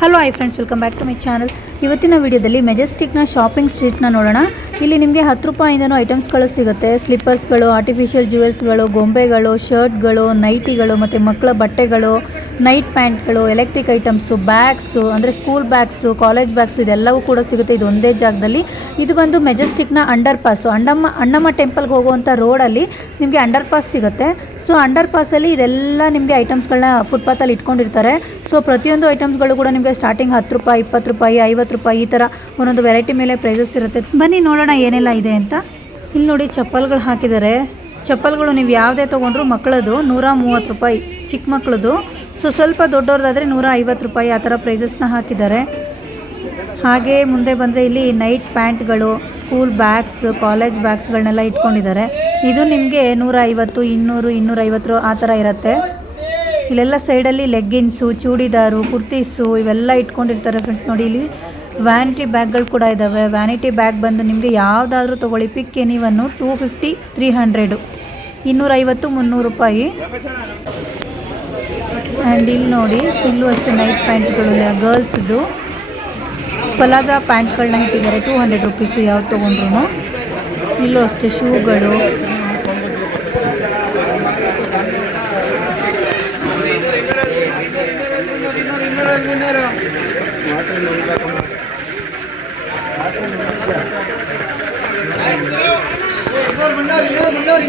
Hello, hi friends, welcome back to my channel. ಇವತ್ತಿನ ವಿಡಿಯೋದಲ್ಲಿ ಮೆಜೆಸ್ಟಿಕ್ನ shopping ಸ್ಟ್ರೀಟ್ನ ನೋಡೋಣ. ಇಲ್ಲಿ ನಿಮಗೆ ಹತ್ತು ರೂಪಾಯಿಂದನೂ ಐಟಮ್ಸ್ಗಳು ಸಿಗುತ್ತೆ. ಸ್ಲಿಪ್ಪರ್ಸ್ಗಳು ಆರ್ಟಿಫಿಷಿಯಲ್ ಜ್ಯುವೆಲ್ಸ್ಗಳು ಗೊಂಬೆಗಳು ಶರ್ಟ್ಗಳು ನೈಟಿಗಳು ಮತ್ತು ಮಕ್ಕಳ ಬಟ್ಟೆಗಳು ನೈಟ್ ಪ್ಯಾಂಟ್ಗಳು ಎಲೆಕ್ಟ್ರಿಕ್ ಐಟಮ್ಸು ಬ್ಯಾಗ್ಸು ಅಂದರೆ ಸ್ಕೂಲ್ ಬ್ಯಾಗ್ಸು ಕಾಲೇಜ್ ಬ್ಯಾಗ್ಸು ಇದೆಲ್ಲವೂ ಕೂಡ ಸಿಗುತ್ತೆ ಇದು ಒಂದೇ ಜಾಗದಲ್ಲಿ. ಇದು ಬಂದು ಮೆಜೆಸ್ಟಿಕ್ನ ಅಂಡರ್ ಪಾಸು ಅಂಡಮ್ಮ, ಅಣ್ಣಮ್ಮ ಟೆಂಪಲ್ಗೆ ಹೋಗುವಂಥ ರೋಡಲ್ಲಿ ನಿಮಗೆ ಅಂಡರ್ ಪಾಸ್ ಸಿಗುತ್ತೆ. ಸೊ ಅಂಡರ್ ಪಾಸಲ್ಲಿ ಇದೆಲ್ಲ ನಿಮಗೆ ಐಟಮ್ಸ್ಗಳನ್ನ ಫುಟ್ಪಾತಲ್ಲಿ ಇಟ್ಕೊಂಡಿರ್ತಾರೆ. ಸೊ ಪ್ರತಿಯೊಂದು ಐಟಮ್ಸ್ಗಳು ಕೂಡ ನಿಮಗೆ ಸ್ಟಾರ್ಟಿಂಗ್ ಹತ್ತು ರೂಪಾಯಿ, ಇಪ್ಪತ್ತು ರೂಪಾಯಿ, ಐವತ್ತು ರೂಪಾಯಿ ಈ ಥರ ಒಂದೊಂದು ವೆರೈಟಿ ಮೇಲೆ ಪ್ರೈಸಸ್ ಇರುತ್ತೆ. ಬನ್ನಿ ನೋಡೋಣ ಏನೆಲ್ಲ ಇದೆ ಅಂತ. ಇಲ್ಲಿ ನೋಡಿ ಚಪ್ಪಲ್ಗಳು ಹಾಕಿದ್ದಾರೆ. ಚಪ್ಪಲ್ಗಳು ನೀವು ಯಾವುದೇ ತೊಗೊಂಡ್ರು ಮಕ್ಕಳದು ನೂರ ಮೂವತ್ತು ರೂಪಾಯಿ, ಚಿಕ್ಕ ಮಕ್ಕಳದು. ಸೊ ಸ್ವಲ್ಪ ದೊಡ್ಡವ್ರದ್ದಾದರೆ ನೂರ ಐವತ್ತು ರೂಪಾಯಿ ಆ ಥರ ಪ್ರೈಸಸ್ನ ಹಾಕಿದ್ದಾರೆ. ಹಾಗೆ ಮುಂದೆ ಬಂದರೆ ಇಲ್ಲಿ ನೈಟ್ ಪ್ಯಾಂಟ್ಗಳು ಸ್ಕೂಲ್ ಬ್ಯಾಗ್ಸ್ ಕಾಲೇಜ್ ಬ್ಯಾಗ್ಸ್ಗಳನ್ನೆಲ್ಲ ಇಟ್ಕೊಂಡಿದ್ದಾರೆ. ಇದು ನಿಮಗೆ ನೂರ ಐವತ್ತು, ಇನ್ನೂರು, ಇನ್ನೂರೈವತ್ತು ಆ ಥರ ಇರುತ್ತೆ. ಇಲ್ಲೆಲ್ಲ ಸೈಡಲ್ಲಿ ಲೆಗ್ಗಿನ್ಸು ಚೂಡಿದಾರು ಕುರ್ತೀಸು ಇವೆಲ್ಲ ಇಟ್ಕೊಂಡಿರ್ತಾರೆ ಫ್ರೆಂಡ್ಸ್ ನೋಡಿ ಇಲ್ಲಿ ವ್ಯಾನಿಟಿ ಬ್ಯಾಗ್ಗಳು ಕೂಡ ಇದ್ದಾವೆ ವ್ಯಾನಿಟಿ ಬ್ಯಾಗ್ ಬಂದು ನಿಮಗೆ ಯಾವುದಾದ್ರೂ ತೊಗೊಳ್ಳಿ. Pick anyone two fifty three hundred ಇನ್ನೂರೈವತ್ತು, ಮುನ್ನೂರು ರೂಪಾಯಿ. ಆ್ಯಂಡ್ ಇಲ್ಲಿ ನೋಡಿ, ಇಲ್ಲೂ ಅಷ್ಟೇ ನೈಟ್ ಪ್ಯಾಂಟ್ಗಳು ಗರ್ಲ್ಸ್ದು ಪಲಾಜಾ ಪ್ಯಾಂಟ್ಗಳನ್ನ ಇಟ್ಟಿದ್ದಾರೆ ಟೂ ಹಂಡ್ರೆಡ್ ರುಪೀಸು ಯಾವ್ದು ತೊಗೊಂಡ್ರು ಇಲ್ಲೂ ಅಷ್ಟೇ ಶೂಗಳು.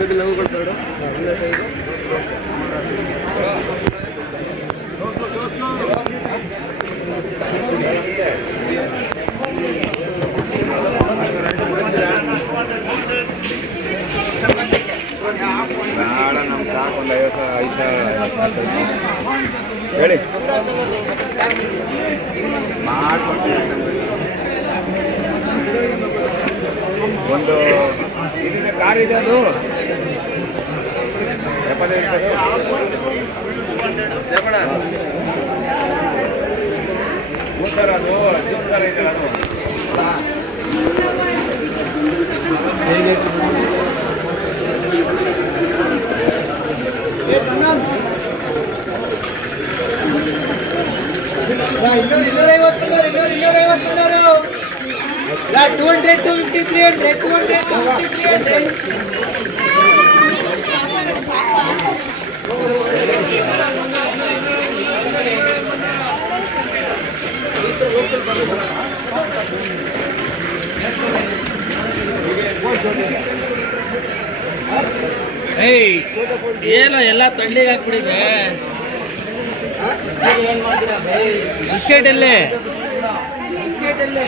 ಬೇಡ ನಮ್ಮ ಒಂದು ಐವತ್ತು ಸಾವಿರ ಐದು ಸಾವಿರ ಹೇಳಿ. ಮಾಡ್ಕೊಂಡು ಒಂದು ಕಾರ್ ಇದೆ ಅದು. ಎಪ್ಪತ್ತೈದು ರೂಪಾಯಿ ಸರ್ ಅದು ಜೂನ್ ಥರ ಇದೆ ಅದು ಟೂ ಹಂಡ್ರೆಡ್ ಟು ಫಿಫ್ಟಿ ಏಯ್ ಏನು ಎಲ್ಲ ತಳ್ಳಿಗೆ ಹಾಕ್ಬಿಟ್ಟಿದೆ ಬಿಸ್ಕೆಟ್ ಎಲ್ಲಿ ಬಿಸ್ಕೆಟ್ ಎಲ್ಲಿ